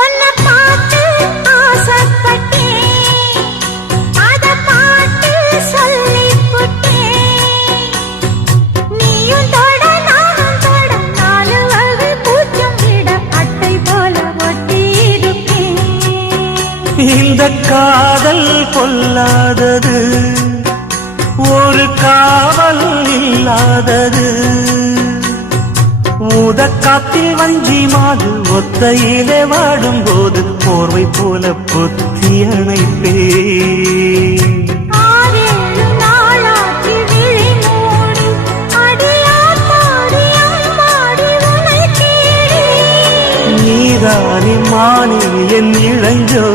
உன்னை பார்த்து ஆசைப்பட்டேன், அத பாட்டு சொல்லி புட்டேன். நீயும் தொட நானும் தொட, நாலு வகை பூச்சும் விட அட்டை போல ஒட்டி இருப்பேன். இந்த காதல் பொல்லாதது, ஒரு காவல் இல்லாதது. ஊதக்காத்தில் வஞ்சி மாது ஒத்தையிலே வாடும் போது போர்வை போல பொத்தி அணைப்பே. 6-7 நாளாக்கி விழி மூடி அடியாத்தாடி அம்மாடி உனை தேடி. நீதானே மானே என் இளஞ்சோ